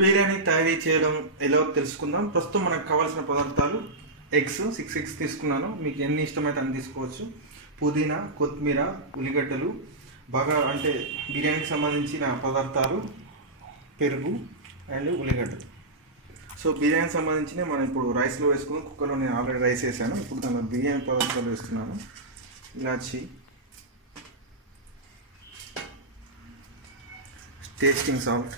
బిర్యానీ తయారీ చేయడం ఎలా తెలుసుకుందాం. ప్రస్తుతం మనకు కావాల్సిన పదార్థాలు ఎగ్స్ 6 ఎగ్స్ తీసుకున్నాను. మీకు ఎన్ని ఇష్టమైతే అన్ని తీసుకోవచ్చు. పుదీనా, కొత్తిమీర, ఉల్లిగడ్డలు, బాగా అంటే బిర్యానీకి సంబంధించిన పదార్థాలు, పెరుగు అండ్ ఉల్లిగడ్డలు. సో బిర్యానీకి సంబంధించిన మనం ఇప్పుడు రైస్లో వేసుకున్నాం. కుక్కర్లో నేను ఆల్రెడీ రైస్ వేసాను. ఇప్పుడు దానిలో బిర్యానీ పదార్థాలు వేస్తున్నాను. ఇలాచి, టేస్టింగ్ సాల్ట్,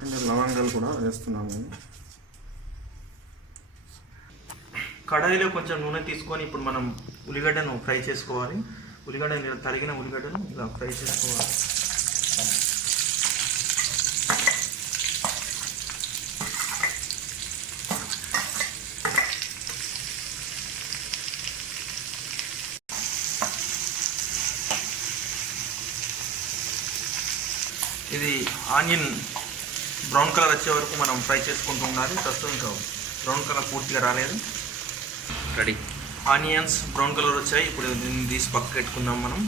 అండ్ లవంగాలు కూడా వేస్తున్నాము. కడాయిలో కొంచెం నూనె తీసుకొని ఇప్పుడు మనం ఉల్లిగడ్డను ఫ్రై చేసుకోవాలి. ఉల్లిగడ్డ తరిగిన ఉల్లిగడ్డను ఇలా ఫ్రై చేసుకోవాలి. ఇది ఆనియన్ బ్రౌన్ కలర్ వచ్చే వరకు మనం ఫ్రై చేసుకుంటూ ఉండాలి. ప్రస్తుతం ఇంకా బ్రౌన్ కలర్ పూర్తిగా రాలేదు. రెడీ. ఆనియన్స్ బ్రౌన్ కలర్ వచ్చాయి. ఇప్పుడు దీన్ని తీసి పక్క పెట్టుకుందాం మనం.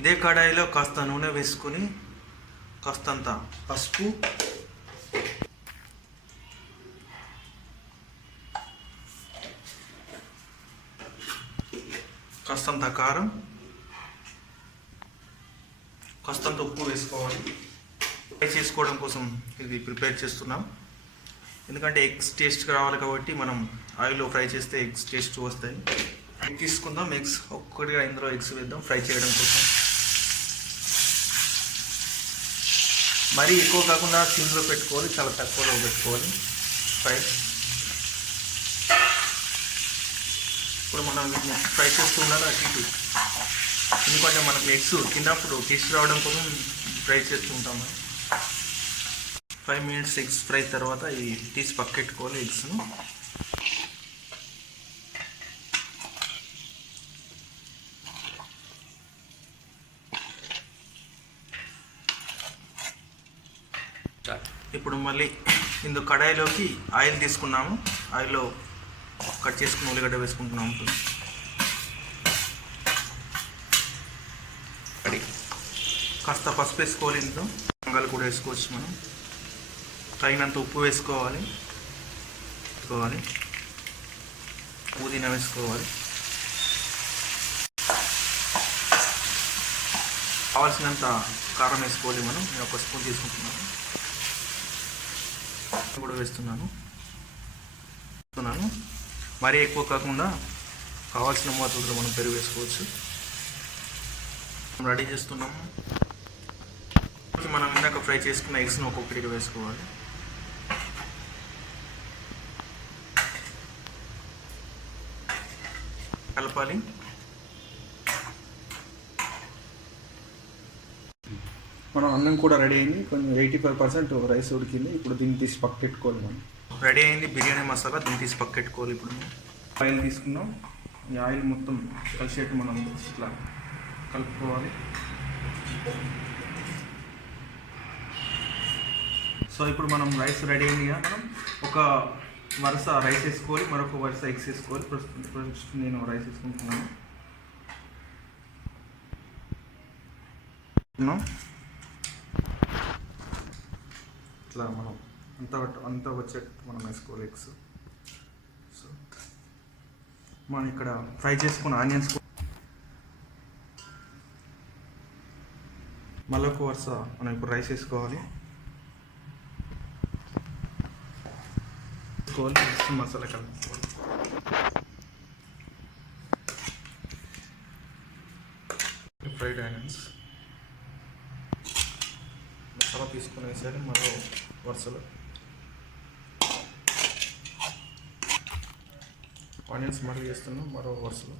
ఇదే కడాయిలో కాస్త నూనె వేసుకొని కాస్తంత పసుపు, కాస్తంత కారం, కాస్తంత ఉప్పు వేసుకోవాలి. ఫ్రై చేసుకోవడం కోసం ఇది ప్రిపేర్ చేస్తున్నాం. ఎందుకంటే ఎగ్స్ టేస్ట్ రావాలి కాబట్టి మనం ఆయిల్లో ఫ్రై చేస్తే ఎగ్స్ టేస్ట్ వస్తాయి. ఎగ్ తీసుకుందాం. ఎగ్స్ ఒక్కటిగా ఇందులో ఎగ్స్ వేద్దాం ఫ్రై చేయడం కోసం. మరీ ఎక్కువ కాకుండా సిమ్లో పెట్టుకోవాలి, చాలా తక్కువలో పెట్టుకోవాలి ఫ్రై. ఇప్పుడు మనం వీటిని ఫ్రై చేస్తూ ఉండాలి అటు ఇటు. ఎందుకంటే మనకు ఎగ్స్ తిన్నప్పుడు టేస్ట్ రావడం కోసం ఫ్రై చేస్తూ ఉంటాము. 5 minutes ఎగ్స్ ఫ్రై తర్వాత ఈ తీసి పక్కెట్టుకోవాలి ఎగ్స్ను. ఇప్పుడు మళ్ళీ ఇందు కడాయిలోకి ఆయిల్ తీసుకున్నాము. ఆయిల్లో కట్ చేసుకుని ఉల్లిగడ్డ వేసుకుంటున్నాము. కాస్త పసుపు వేసుకోవాలి. ఇందులో లవంగాలు కూడా వేసుకోవచ్చు. మనం తగినంత ఉప్పు వేసుకోవాలి. పుదీనా వేసుకోవాలి. కావాల్సినంత కారం వేసుకోవాలి. నేను ఒక స్పూన్ తీసుకుంటున్నాను. కూడా వేస్తున్నాను. మరీ ఎక్కువ కాకుండా కావాల్సిన మోతాదులో మనం పెరుగు వేసుకోవచ్చు. రెడీ చేస్తున్నాము. మనం ఇందాక ఫ్రై చేసుకున్న ఎగ్స్ను ఒక్కొక్కటిగా వేసుకోవాలి. కలపాలి. మనం అన్నం కూడా రెడీ అయింది. కొంచెం 85% రైస్ ఉడికింది. ఇప్పుడు దీన్ని తీసి పక్క పెట్టుకోవాలి. మనం రెడీ అయింది బిర్యానీ మసాలా. దీన్ని తీసి పక్క పెట్టుకోవాలి. ఇప్పుడు ఆయిల్ తీసుకున్నాం. ఈ ఆయిల్ మొత్తం కలిసేట్టు మనం ఇట్లా కలుపుకోవాలి. సో ఇప్పుడు మనం రైస్ రెడీ అయిందిగా. మనం ఒక వరుస రైస్ వేసుకోవాలి, మరొక వరుస ఎగ్స్ వేసుకోవాలి. ఫస్ట్ నేను రైస్ వేసుకుంటున్నాను. ఇట్లా మనం అంతా వచ్చేట్టు మనం వేసుకోవాలి ఎగ్స్. సో మనం ఇక్కడ ఫ్రై చేసుకున్న ఆనియన్స్ మళ్ళీ ఒక వరుస మనం ఇప్పుడు రైస్ వేసుకోవాలి. మసాలా కలుపుకోవాలి. ఫ్రైడ్ ఆనియన్స్ మసాలా తీసుకుని వేసారు. మరో వరుసలో ఆనియన్స్ మళ్ళీ వేస్తున్నాం. మరో వరుసలో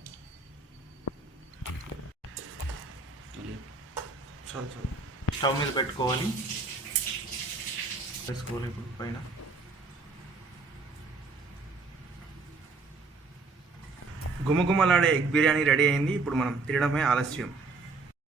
చాలు స్టవ్ మీద పెట్టుకోవాలి. వేసుకోవాలి. ఇప్పుడు పైన గుమగుమలాడే ఎగ్ బిర్యానీ రెడీ అయింది. ఇప్పుడు మనం తినడమే ఆలస్యం.